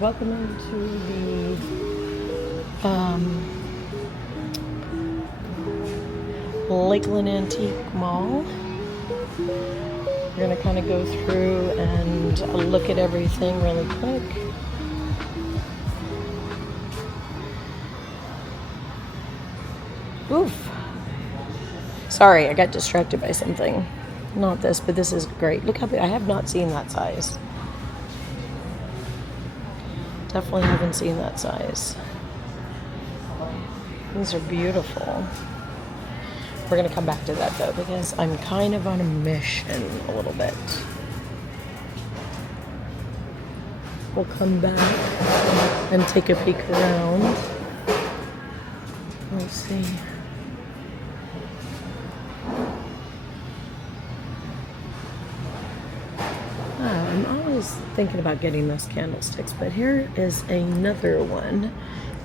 Welcome into the Lakeland Antique Mall. We're going to kind of go through and look at everything really quick. Oof. Sorry, I got distracted by something. Not this, but this is great. Look how big. I have not seen that size. Definitely haven't seen that size. These are beautiful. We're going to come back to that though, because I'm kind of on a mission a little bit. We'll come back and take a peek around. Let's see. I'm always thinking about getting those candlesticks, but here is another one.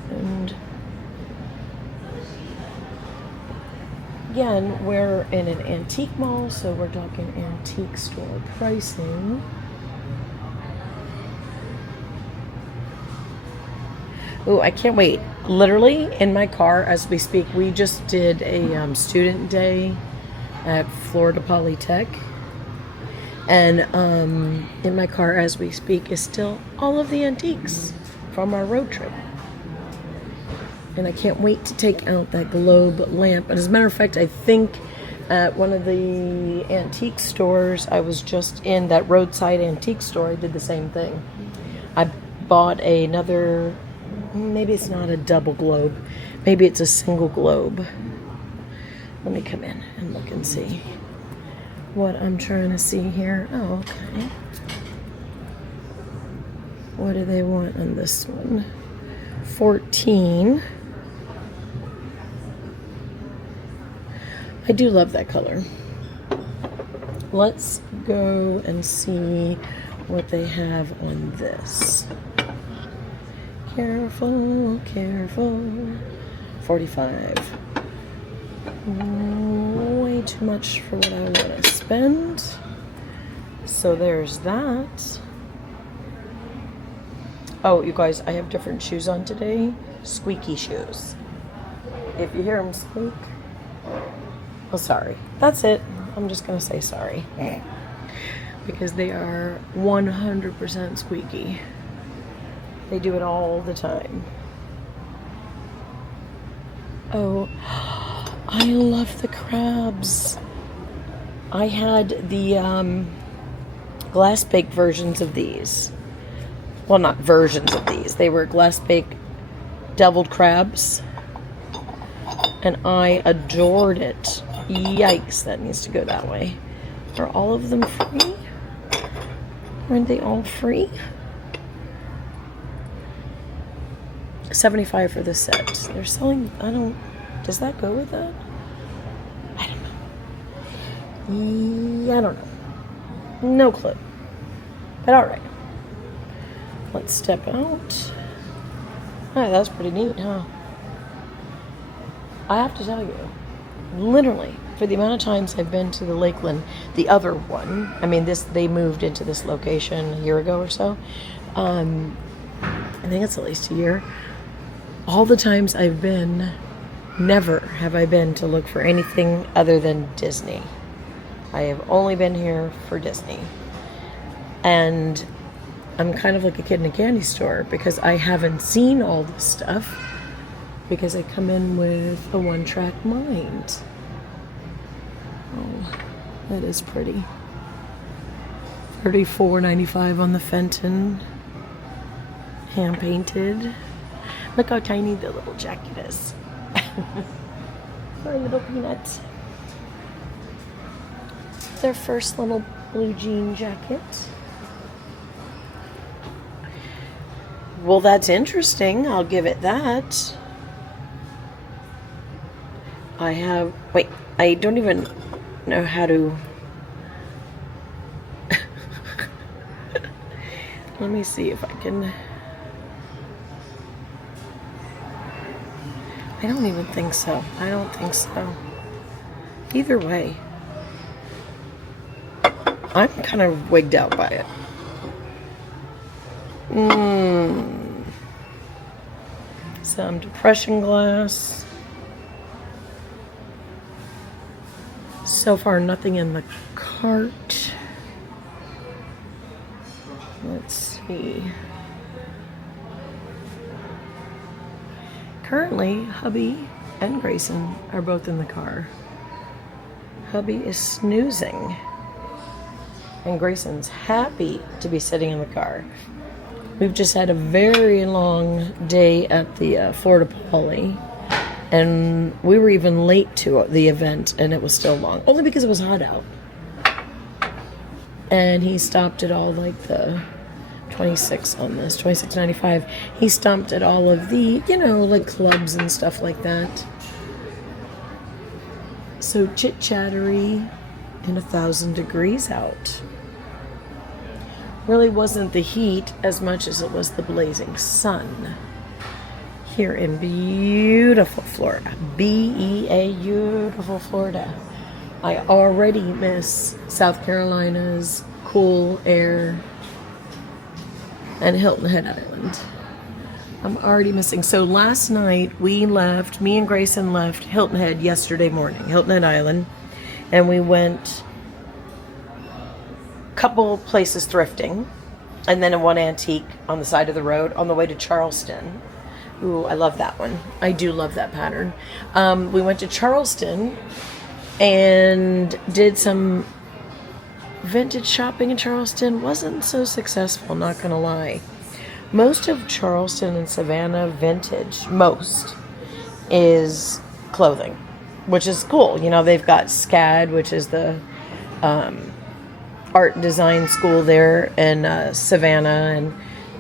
And again, we're in an antique mall, so we're talking antique store pricing. Oh, I can't wait. Literally, in my car as we speak, we just did a student day at Florida Polytech. And in my car as we speak is still all of the antiques from our road trip. And I can't wait to take out that globe lamp. And as a matter of fact, I think at one of the antique stores I was just in, that roadside antique store, I did the same thing. I bought another, maybe it's not a double globe, maybe it's a single globe. Let me come in and look and see what I'm trying to see here. Oh, okay. What do they want on this one? 14. I do love that color. Let's go and see what they have on this. Careful, careful. 45. Way too much for what I want to spend. So there's that. Oh, you guys, I have different shoes on today. Squeaky shoes. If you hear them squeak, well, sorry. That's it. I'm just going to say sorry. Because they are 100% squeaky. They do it all the time. Oh, I love the crabs. I had the glass baked versions of these. Well, not versions of these. They were glass baked deviled crabs. And I adored it. Yikes, that needs to go that way. Are all of them free? Aren't they all free? $75 for the set. They're selling, does that go with that? I don't know. Yeah, I don't know. No clue. But alright. Let's step out. Oh, that's pretty neat, huh? I have to tell you, literally, for the amount of times I've been to the Lakeland, the other one, I mean, they moved into this location a year ago or so. I think it's at least a year. All the times I've been, never have I been to look for anything other than Disney. I have only been here for Disney. And I'm kind of like a kid in a candy store because I haven't seen all this stuff because I come in with a one-track mind. Oh, that is pretty. $34.95 on the Fenton. Hand-painted. Look how tiny the little jacket is. My little peanut. Their first little blue jean jacket. Well, that's interesting. I'll give it that. Wait, I don't even know how to. Let me see if I can. I don't even think so. I don't think so. Either way, I'm kind of wigged out by it. some depression glass. So far, nothing in the cart. Let's see. Currently, hubby and Grayson are both in the car. Hubby is snoozing, and Grayson's happy to be sitting in the car. We've just had a very long day at the Florida Poly, and we were even late to the event, and it was still long, only because it was hot out. And he stopped at all, like the 26 on this, 26.95. He stopped at all of the, like clubs and stuff like that. So chit-chattery and 1,000 degrees out. Really wasn't the heat as much as it was the blazing sun here in beautiful Florida. Beautiful Florida. I already miss South Carolina's cool air and Hilton Head Island. I'm already missing. So last night me and Grayson left Hilton Head yesterday morning, Hilton Head Island, and we went a couple places thrifting, and then in one antique on the side of the road on the way to Charleston. Ooh, I love that one. I do love that pattern. We went to Charleston and did some vintage shopping in Charleston. Wasn't so successful, not gonna lie. Most of Charleston and Savannah vintage, is clothing, which is cool. They've got SCAD, which is the art design school there in Savannah, and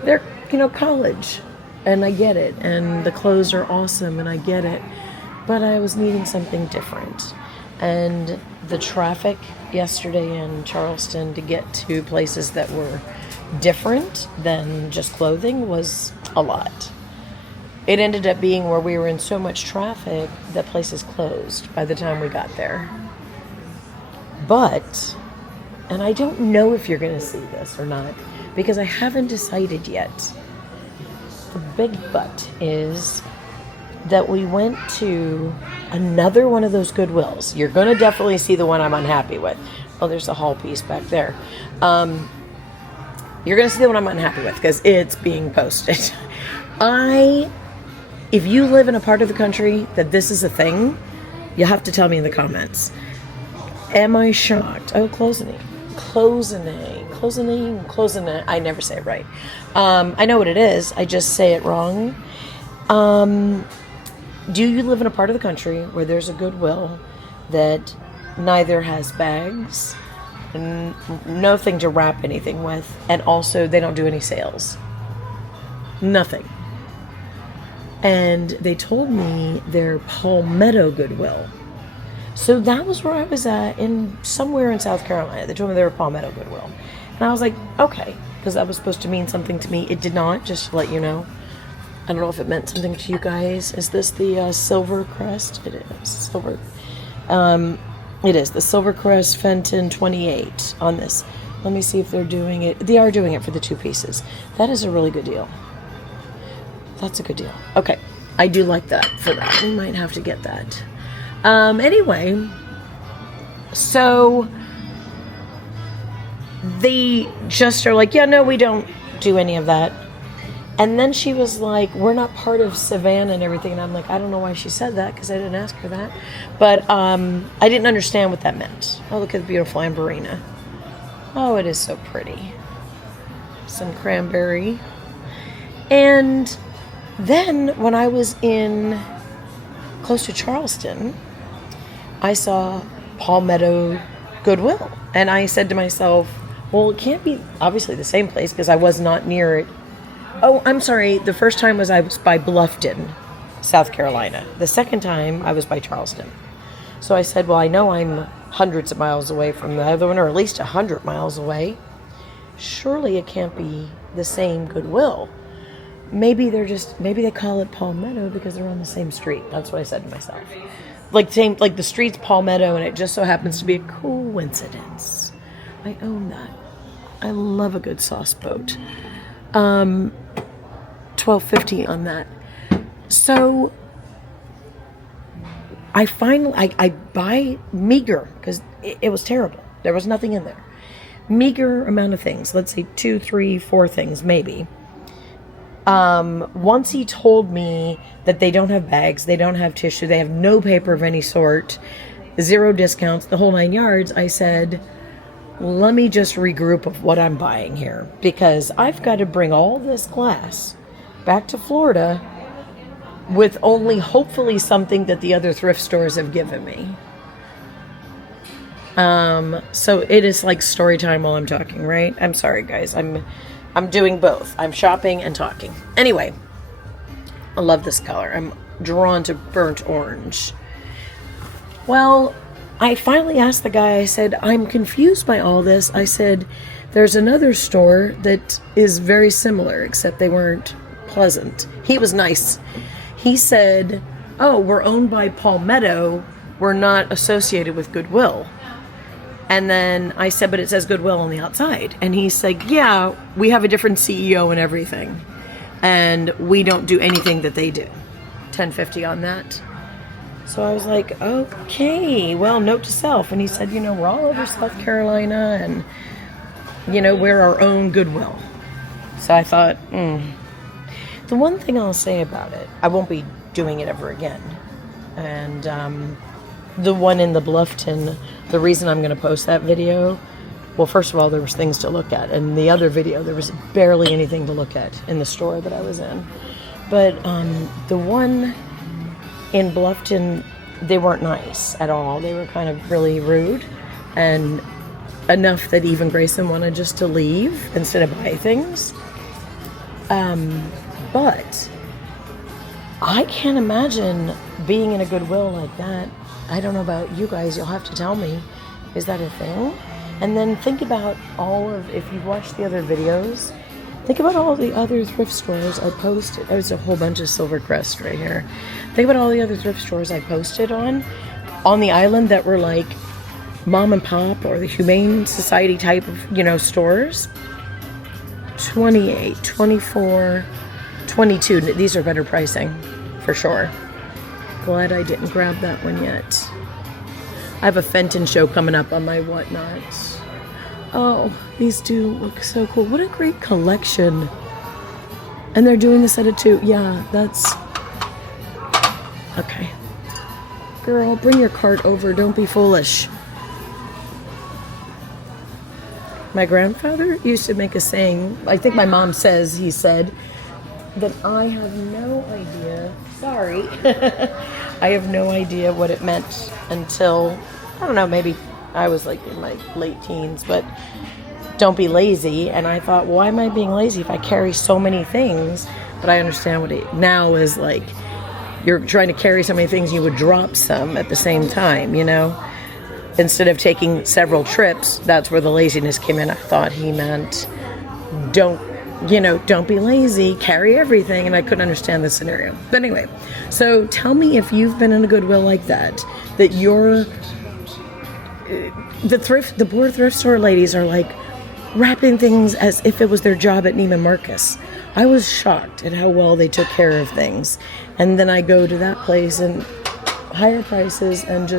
they're, college, and I get it, and the clothes are awesome, and I get it, but I was needing something different. And the traffic yesterday in Charleston to get to places that were different than just clothing was a lot. It ended up being where we were in so much traffic that places closed by the time we got there. But, and I don't know if you're going to see this or not, because I haven't decided yet. The big but is that we went to another one of those Goodwills. You're going to definitely see the one I'm unhappy with. Oh, there's a haul piece back there. You're going to see the one I'm unhappy with because it's being posted. If you live in a part of the country that this is a thing, you'll have to tell me in the comments. Am I shocked? Oh, closening. I never say it right. I know what it is. I just say it wrong. Do you live in a part of the country where there's a Goodwill that neither has bags, nothing to wrap anything with, and also they don't do any sales? Nothing. And they told me they're Palmetto Goodwill. So that was where I was at, somewhere in South Carolina. They told me they were Palmetto Goodwill. And I was like, okay, because that was supposed to mean something to me. It did not, just to let you know. I don't know if it meant something to you guys. Is this the Silver Crest? It is. Silver. It is the Silver Crest Fenton 28 on this. Let me see if they're doing it. They are doing it for the two pieces. That is a really good deal. That's a good deal. Okay. I do like that for that. We might have to get that. Anyway, so they just are like, yeah, no, we don't do any of that. And then she was like, we're not part of Savannah and everything. And I'm like, I don't know why she said that because I didn't ask her that. But I didn't understand what that meant. Oh, look at the beautiful Amberina. Oh, it is so pretty. Some cranberry. And then when I was close to Charleston, I saw Palmetto Goodwill. And I said to myself, well, it can't be obviously the same place because I was not near it. Oh, I'm sorry. The first time I was by Bluffton, South Carolina. The second time I was by Charleston. So I said, well, I know I'm hundreds of miles away from the other one, or at least 100 miles away. Surely it can't be the same Goodwill. Maybe they call it Palmetto because they're on the same street. That's what I said to myself. Like the street's Palmetto, and it just so happens to be a coincidence. I own that. I love a good sauce boat. $12.50 on that. So I buy meager, because it was terrible. There was nothing in there. Meager amount of things. Let's say 2, 3, 4 things, maybe. Once he told me that they don't have bags, they don't have tissue, they have no paper of any sort, 0 discounts, the whole 9 yards, I said, let me just regroup of what I'm buying here, because I've got to bring all this glass back to Florida with only hopefully something that the other thrift stores have given me. So it is like story time while I'm talking, right? I'm sorry, guys. I'm doing both. I'm shopping and talking. Anyway, I love this color. I'm drawn to burnt orange. Well, I finally asked the guy, I said, I'm confused by all this. I said, there's another store that is very similar, except they weren't pleasant. He was nice. He said, oh, we're owned by Palmetto. We're not associated with Goodwill. And then I said, but it says Goodwill on the outside. And he said, yeah, we have a different CEO and everything. And we don't do anything that they do. $10.50 on that. So I was like, okay, well, note to self. And he said, we're all over South Carolina and, we're our own Goodwill. So I thought, The one thing I'll say about it, I won't be doing it ever again. And the one in the Bluffton, the reason I'm going to post that video, well, first of all, there was things to look at. And the other video, there was barely anything to look at in the store that I was in. But the one in Bluffton, they weren't nice at all. They were kind of really rude, and enough that even Grayson wanted just to leave instead of buy things. But I can't imagine being in a Goodwill like that. I don't know about you guys. You'll have to tell me. Is that a thing? And then think about if you've watched the other videos, think about all the other thrift stores I posted. There's a whole bunch of Silvercrest right here. Think about all the other thrift stores I posted on the island that were like mom and pop or the Humane Society type of, stores. 28, 24, 22. These are better pricing, for sure. Glad I didn't grab that one yet. I have a Fenton show coming up on my whatnot. Oh, these do look so cool. What a great collection. And they're doing this at a 2. Yeah, that's... Okay. Girl, bring your cart over. Don't be foolish. My grandfather used to make a saying, I think my mom says, he said, that I have no idea, sorry, I have no idea what it meant until, I don't know, maybe I was like in my late teens, but don't be lazy. And I thought, why am I being lazy if I carry so many things? But I understand what it now is like. You're trying to carry so many things, you would drop some at the same time, Instead of taking several trips, that's where the laziness came in. I thought he meant don't be lazy, carry everything, and I couldn't understand the scenario. But anyway, so tell me if you've been in a Goodwill like that you're, the poor thrift store ladies are like wrapping things as if it was their job at Neiman Marcus. I was shocked at how well they took care of things. And then I go to that place and higher prices and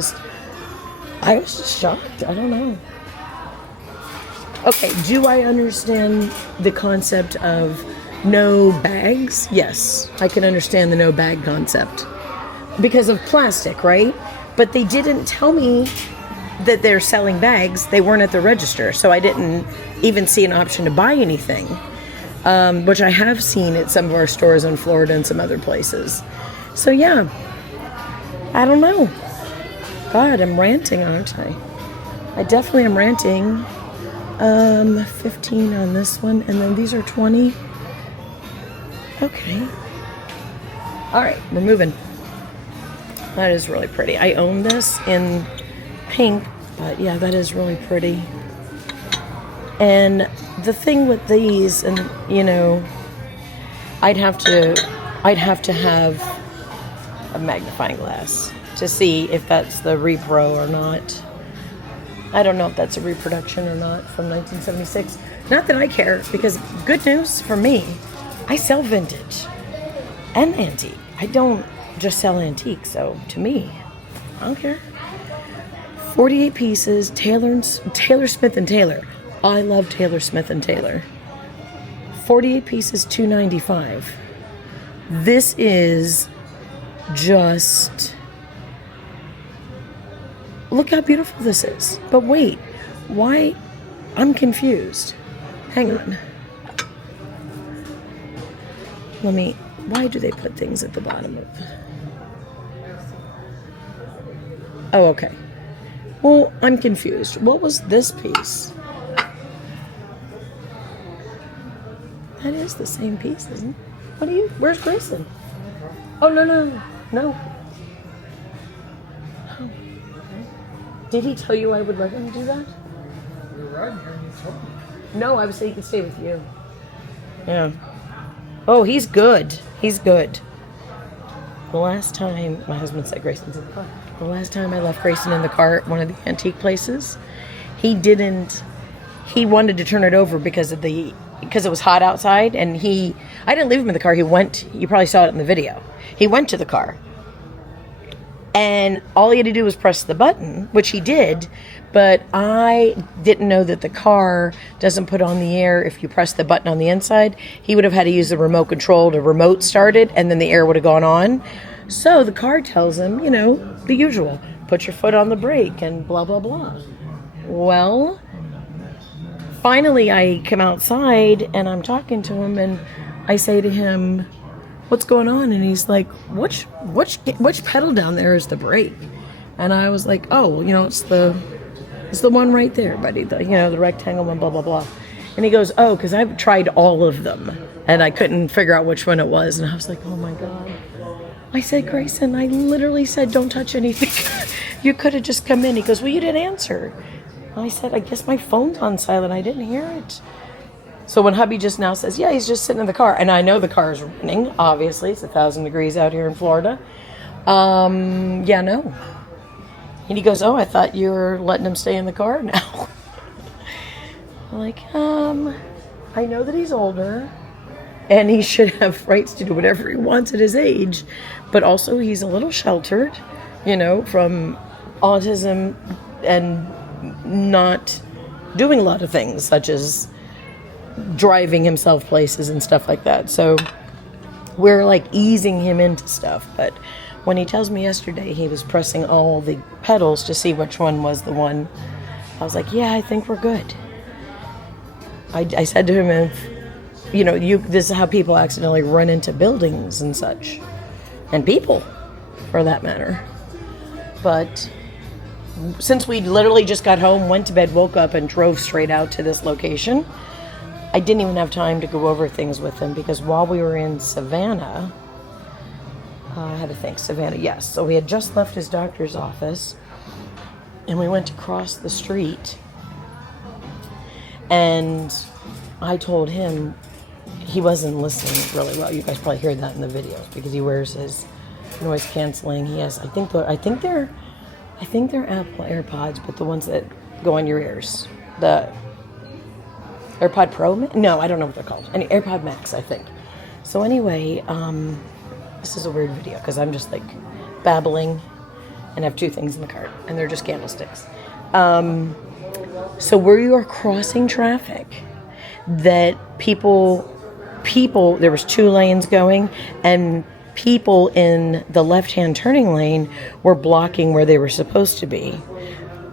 I was just shocked. I don't know. Okay, do I understand the concept of no bags? Yes, I can understand the no bag concept. Because of plastic, right? But they didn't tell me that they're selling bags. They weren't at the register, so I didn't even see an option to buy anything, which I have seen at some of our stores in Florida and some other places. So yeah, I don't know. God, I'm ranting, aren't I? I definitely am ranting. 15 on this one, and then these are 20. Okay. All right, we're moving. That is really pretty. I own this in pink, but yeah, that is really pretty. And the thing with these, and I'd have to have a magnifying glass to see if that's the repro or not. I don't know if that's a reproduction or not from 1976. Not that I care, because good news for me, I sell vintage and antique. I don't just sell antiques, so to me, I don't care. 48 pieces, Taylor Smith and Taylor. I love Taylor Smith and Taylor. 48 pieces, $295. This is just... Look how beautiful this is. But wait, why? I'm confused. Hang on. Why do they put things at the bottom of... Oh, okay. Well, I'm confused. What was this piece? That is the same piece, isn't it? Where's Grayson? Oh, no. Oh. Did he tell you I would let him do that? We were riding here and you told me. No, I would say he could stay with you. Yeah. Oh, he's good. He's good. The last time, my husband said Grayson's in the car. The last time I left Grayson in the car at one of the antique places, he wanted to turn it over because it was hot outside, and I didn't leave him in the car. You probably saw it in the video. He went to the car. And all he had to do was press the button, which he did, but I didn't know that the car doesn't put on the air if you press the button on the inside. He would have had to use the remote control to remote start it, and then the air would have gone on. So the car tells him, the usual, put your foot on the brake and blah, blah, blah. Well, finally I come outside and I'm talking to him and I say to him, what's going on? And he's like, which pedal down there is the brake? And I was like, oh, it's the one right there, buddy. The rectangle one, blah, blah, blah. And he goes, oh, because I've tried all of them and I couldn't figure out which one it was. And I was like, oh my God. I said, Grayson, I literally said, don't touch anything. You could have just come in. He goes, well, you didn't answer. I said, I guess my phone's on silent. I didn't hear it. So when hubby just now says, yeah, he's just sitting in the car. And I know the car is running. Obviously, it's 1,000 degrees out here in Florida. Yeah, no. And he goes, oh, I thought you were letting him stay in the car now. I'm like, I know that he's older. And he should have rights to do whatever he wants at his age. But also he's a little sheltered, from autism and not doing a lot of things, such as driving himself places and stuff like that. So we're like easing him into stuff. But when he tells me yesterday he was pressing all the pedals to see which one was the one, I was like, yeah, I think we're good. I said to him, if this is how people accidentally run into buildings and such, and people for that matter. But since we literally just got home, went to bed, woke up, and drove straight out to this location, I didn't even have time to go over things with him, because while we were in Savannah, I had to think, Savannah, yes. So we had just left his doctor's office, and we went to cross the street, and I told him he wasn't listening really well. You guys probably heard that in the videos, because he wears his noise canceling. He has, I think they're Apple AirPods, but the ones that go on your ears. The AirPod Pro? No, I don't know what they're called. AirPod Max, I think. So anyway, this is a weird video because I'm just like babbling and have two things in the cart, and they're just candlesticks. So where you are crossing traffic, that people, there was 2 lanes going, and people in the left-hand turning lane were blocking where they were supposed to be,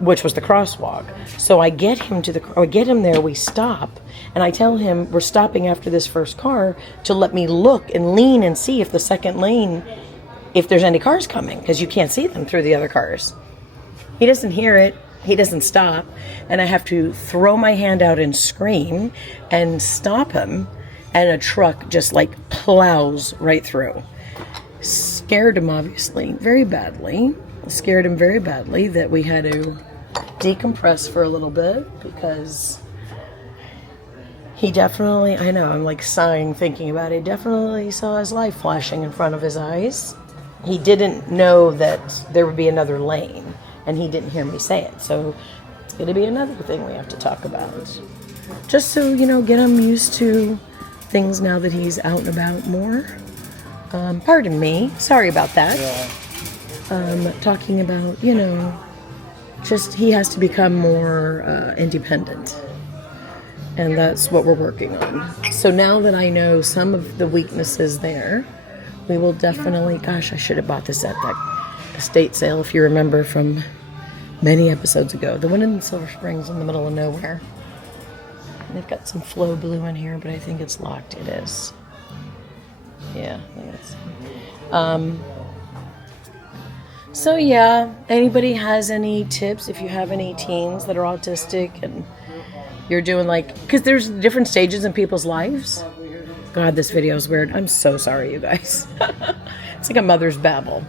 which was the crosswalk. So I get him there, we stop, and I tell him we're stopping after this first car to let me look and lean and see if the second lane, if there's any cars coming, because you can't see them through the other cars. He doesn't hear it. He doesn't stop, and I have to throw my hand out and scream and stop him, and a truck just like plows right through. Scared him, obviously, very badly. Scared him very badly that we had to decompress for a little bit, because he definitely, I know, I'm like sighing thinking about it, definitely saw his life flashing in front of his eyes. He didn't know that there would be another lane, and he didn't hear me say it. So it's going to be another thing we have to talk about. Just so, get him used to things now that he's out and about more. Pardon me. Sorry about that. Yeah. Talking about, just he has to become more independent. And that's what we're working on. So now that I know some of the weaknesses there, we will definitely, gosh, I should have bought this at that estate sale, if you remember from many episodes ago. The one in Silver Springs in the middle of nowhere. They've got some flow blue in here, but I think it's locked. It is. Yeah, I think it's. So yeah, anybody has any tips if you have any teens that are autistic and you're doing because there's different stages in people's lives. God, this video is weird. I'm so sorry, you guys. It's like a mother's babble.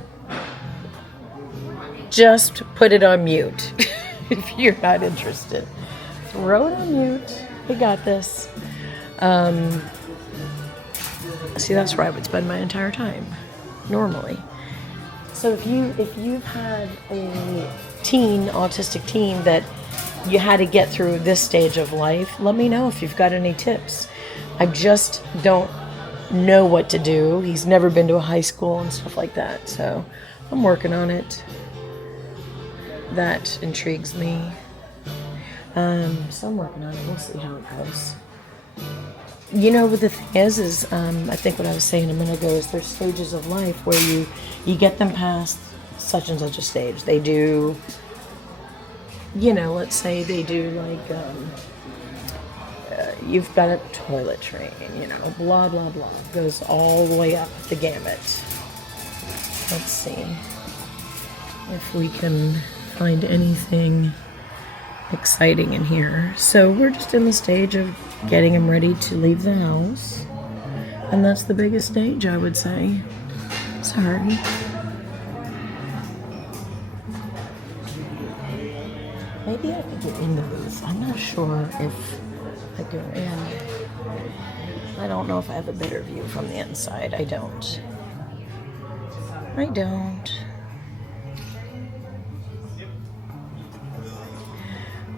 Just put it on mute if you're not interested. Throw it on mute. We got this. See, that's where I would spend my entire time, normally. So if you've had a autistic teen that you had to get through this stage of life, let me know if you've got any tips. I just don't know what to do. He's never been to a high school and stuff like that, so I'm working on it. That intrigues me. So I'm working on it. We'll see how it goes. What the thing is I think what I was saying a minute ago is there's stages of life where you get them past such and such a stage. They do, let's say they do you've got a toilet train, blah, blah, blah. Goes all the way up the gamut. Let's see if we can find anything exciting in here. So we're just in the stage of getting him ready to leave the house. And that's the biggest stage, I would say. Sorry. Maybe I could get in the booth. I'm not sure if I go in. I don't know if I have a better view from the inside. I don't.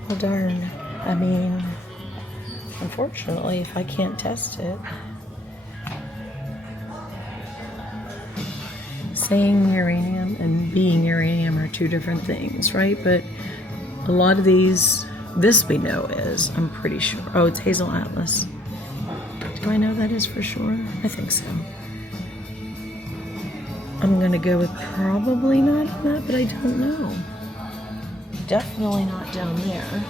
Well, darn. I mean, unfortunately, if I can't test it. Saying uranium and being uranium are two different things, right? But a lot of this we know is, I'm pretty sure. Oh, it's Hazel Atlas. Do I know that is for sure? I think so. I'm going to go with probably not on that, but I don't know. Definitely not down there.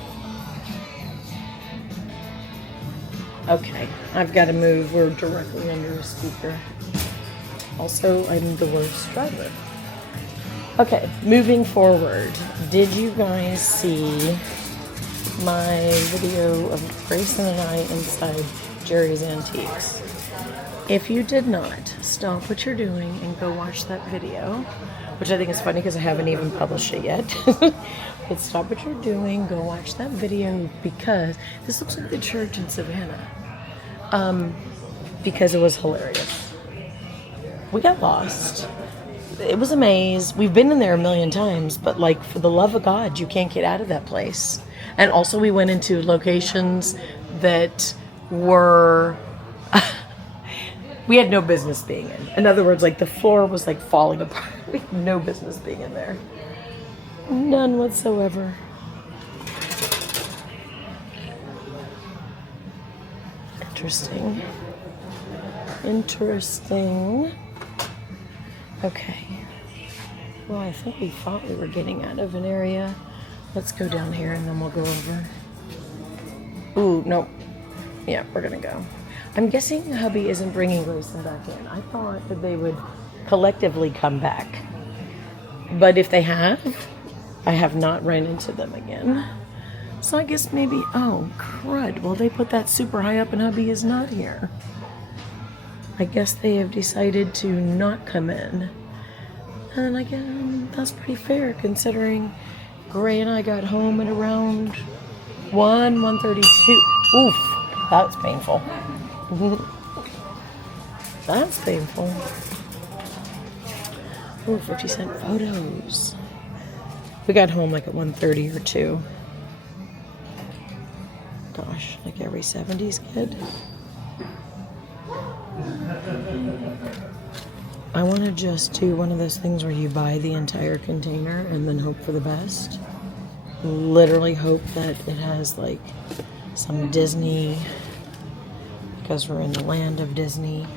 Okay, I've got to move. We're directly under a speaker. Also, I'm the worst driver. Okay, moving forward. Did you guys see my video of Grayson and I inside Jerry's Antiques? If you did not, stop what you're doing and go watch that video, which I think is funny because I haven't even published it yet. But stop what you're doing, go watch that video, because this looks like the church in Savannah. Because it was hilarious. We got lost. It was a maze. We've been in there a million times, but for the love of God, you can't get out of that place. And also we went into locations that were, we had no business being in. In other words, the floor was falling apart. We had no business being in there. None whatsoever. Interesting. Okay. Well, I think we thought we were getting out of an area. Let's go down here and then we'll go over. Ooh, nope. Yeah, we're gonna go. I'm guessing hubby isn't bringing Grayson back in. I thought that they would collectively come back. But if they have, I have not ran into them again. So I guess maybe, oh, crud. Well, they put that super high up and hubby is not here. I guess they have decided to not come in. And again, that's pretty fair considering Gray and I got home at around 1:32. Oof, that's painful. That's painful. Ooh, 50-cent photos. We got home at 1:30 or 2. Gosh, every 70s kid. I want to just do one of those things where you buy the entire container and then hope for the best. Literally hope that it has like some Disney, because we're in the land of Disney.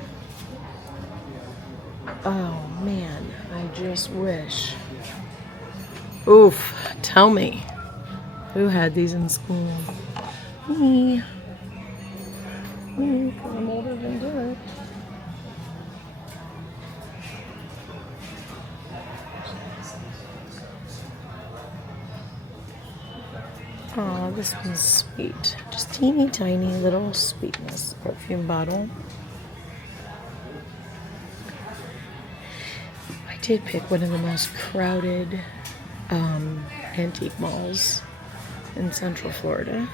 Oh man, I just wish. Oof, tell me, who had these in school? Me. I'm older than dirt. Oh, this one's sweet. Just teeny tiny little sweetness perfume bottle. I did pick one of the most crowded antique malls in Central Florida.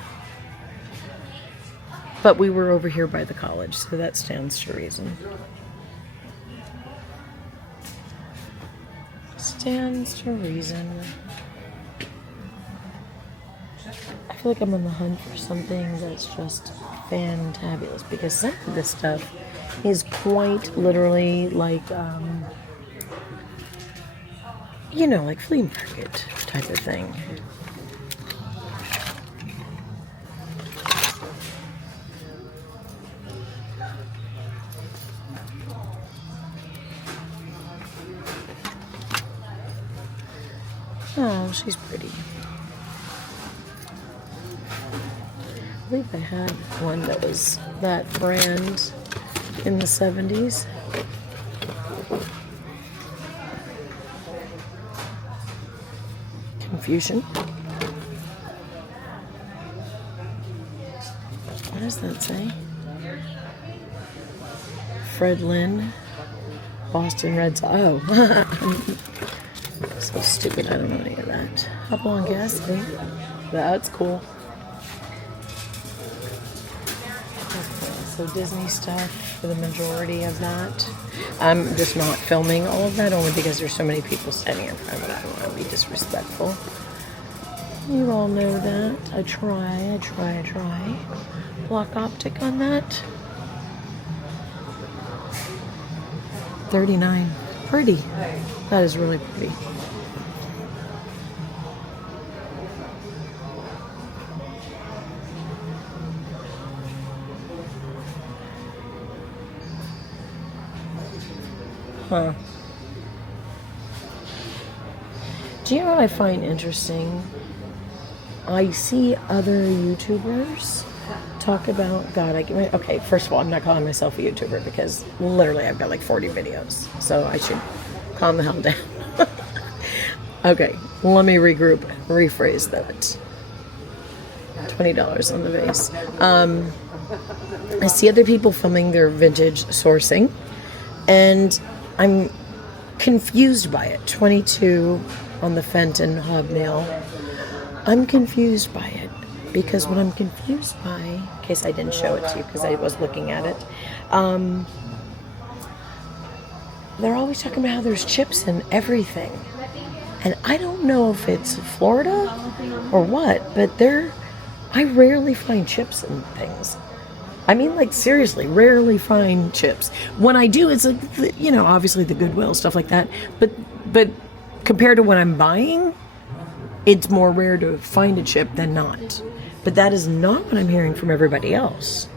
But we were over here by the college, so that stands to reason. Stands to reason. I feel like I'm on the hunt for something that's just fantabulous, because some of this stuff is quite literally like, you know, like flea market type of thing. Oh, she's pretty. I believe I had one that was that brand in the 70s. Confusion. What does that say? Fred Lynn, Boston Red Sox. Oh, so stupid. I don't know any of that. Hop on gas, I think. That's cool. So Disney stuff for the majority of that. I'm just not filming all of that only because there's so many people standing in front of it. I don't want to be disrespectful. You all know that. I try. Block optic on that. $39. Pretty. That is really pretty. Huh. Do you know what I find interesting? I see other YouTubers talk about, God, okay, first of all, I'm not calling myself a YouTuber because literally I've got like 40 videos, so I should calm the hell down. Okay, let me rephrase that. $20 on the vase. I see other people filming their vintage sourcing, and I'm confused by it. 22 on the Fenton hobnail. I'm confused by it because what I'm confused by, in case I didn't show it to you because I was looking at it, they're always talking about how there's chips in everything. And I don't know if it's Florida or what, but I rarely find chips in things. I mean, like, seriously, rarely find chips. When I do, it's like, you know, obviously the Goodwill, stuff like that. But compared to what I'm buying, it's more rare to find a chip than not. But that is not what I'm hearing from everybody else.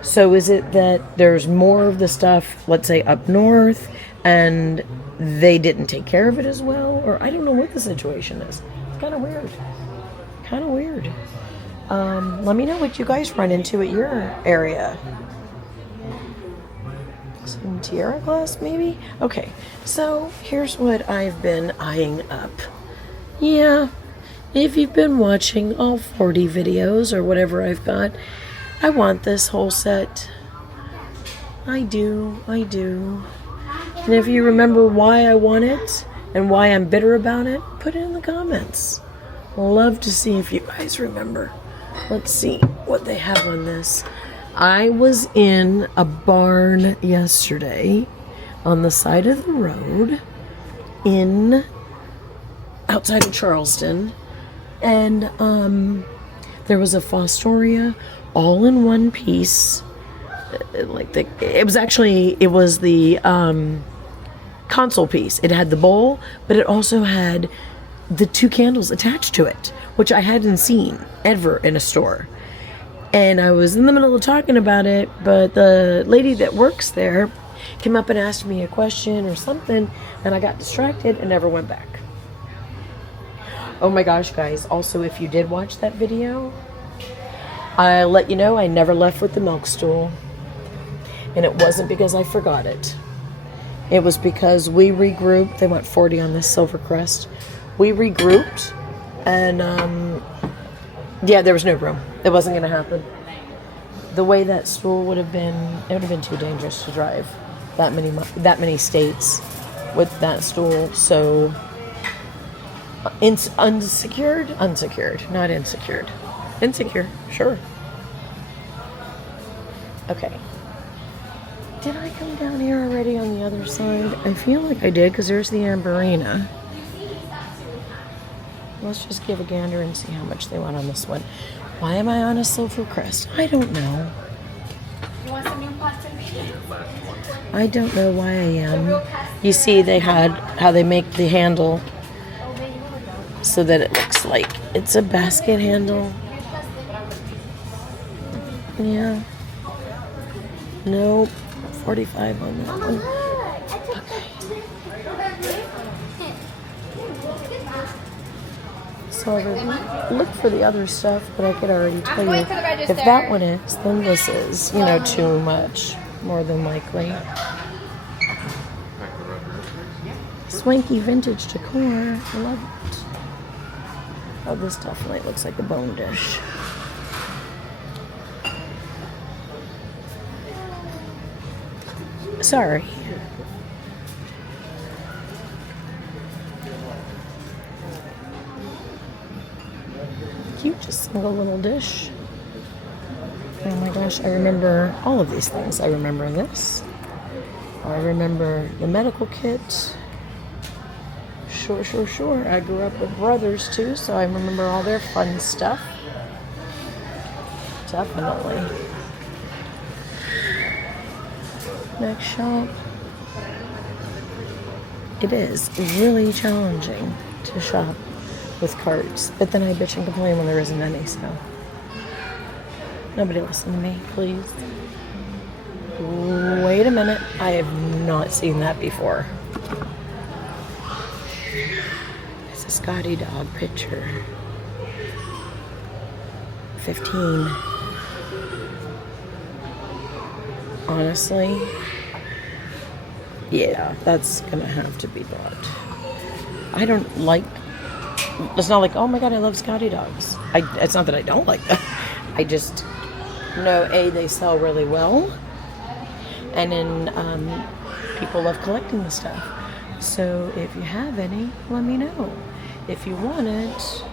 So is it that there's more of the stuff, let's say, up north, and they didn't take care of it as well? Or I don't know what the situation is. It's kind of weird. Let me know what you guys run into at your area. Some tiara glass, maybe? Okay, so here's what I've been eyeing up. Yeah, if you've been watching all 40 videos or whatever I've got, I want this whole set. I do. And if you remember why I want it and why I'm bitter about it, put it in the comments. Love to see if you guys remember. Let's see what they have on this. I was in a barn yesterday on the side of the road outside of Charleston, and there was a Fostoria all in one piece. It was the console piece. It had the bowl, but it also had the 2 candles attached to it, which I hadn't seen ever in a store. And I was in the middle of talking about it, but the lady that works there came up and asked me a question or something, and I got distracted and never went back. Oh my gosh, guys. Also, if you did watch that video, I'll let you know I never left with the milk stool. And it wasn't because I forgot it. It was because we regrouped. They went 40 on this Silver Crest. We regrouped, and yeah, there was no room. It wasn't going to happen. The way that stool would have been, it would have been too dangerous to drive that many states with that stool. So unsecured, not insecured. Insecure, sure. Okay. Did I come down here already on the other side? I feel like I did, because there's the Amberina. Let's just give a gander and see how much they want on this one. Why am I on a Silver Crest? I don't know. I don't know why I am. You see, they had how they make the handle so that it looks like it's a basket handle. Yeah. Nope. 45 on that one. So I would look for the other stuff, but I could already tell you if that one is, then this is, too much, more than likely. Swanky vintage decor. I love it. Oh, this definitely looks like a bone dish. Sorry. Cute, just single little dish. Oh my gosh, I remember all of these things. I remember this. I remember the medical kit. Sure. I grew up with brothers too, so I remember all their fun stuff. Definitely. Next shop. It is really challenging to shop with carts, but then I bitch and complain when there isn't any, so nobody listen to me, please. Wait a minute, I have not seen that before. It's a Scotty dog picture. 15. Honestly, yeah, that's gonna have to be bought. I don't like, it's not like, oh my god, I love Scotty dogs. It's not that I don't like them. I just know, A, they sell really well, and then people love collecting the stuff. So if you have any, let me know. If you want it,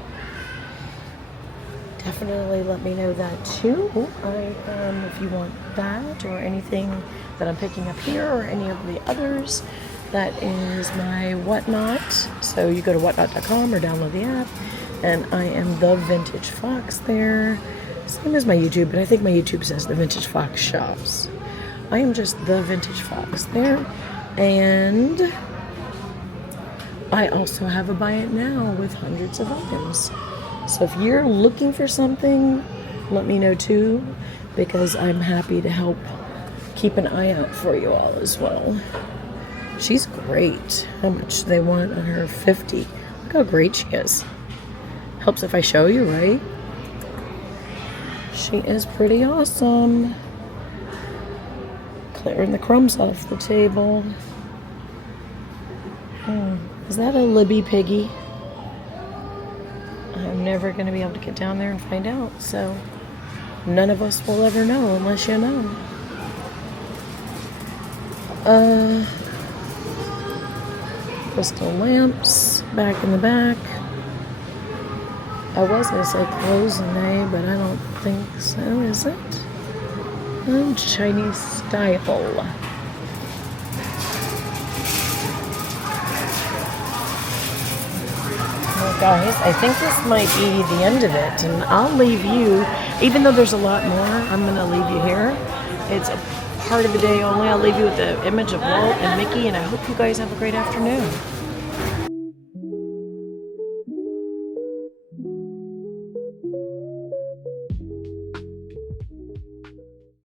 definitely let me know that too. If you want that or anything that I'm picking up here or any of the others, that is my Whatnot. So you go to whatnot.com or download the app, and I am the Vintage Fox there. Same as my YouTube, but I think my YouTube says the Vintage Fox Shops. I am just the Vintage Fox there, and I also have a buy it now with hundreds of items. So if you're looking for something, let me know too, because I'm happy to help keep an eye out for you all as well. She's great. How much they want on her? 50. Look how great she is. Helps if I show you, right? She is pretty awesome. Clearing the crumbs off the table. Is that a Libby Piggy? I'm never going to be able to get down there and find out, so none of us will ever know unless you know. Crystal lamps back in the back. I was going to say cloisonne, but I don't think so, is it? Chinese style. Guys, I think this might be the end of it, and I'll leave you, even though there's a lot more, I'm going to leave you here. It's part of the day only. I'll leave you with the image of Walt and Mickey, and I hope you guys have a great afternoon.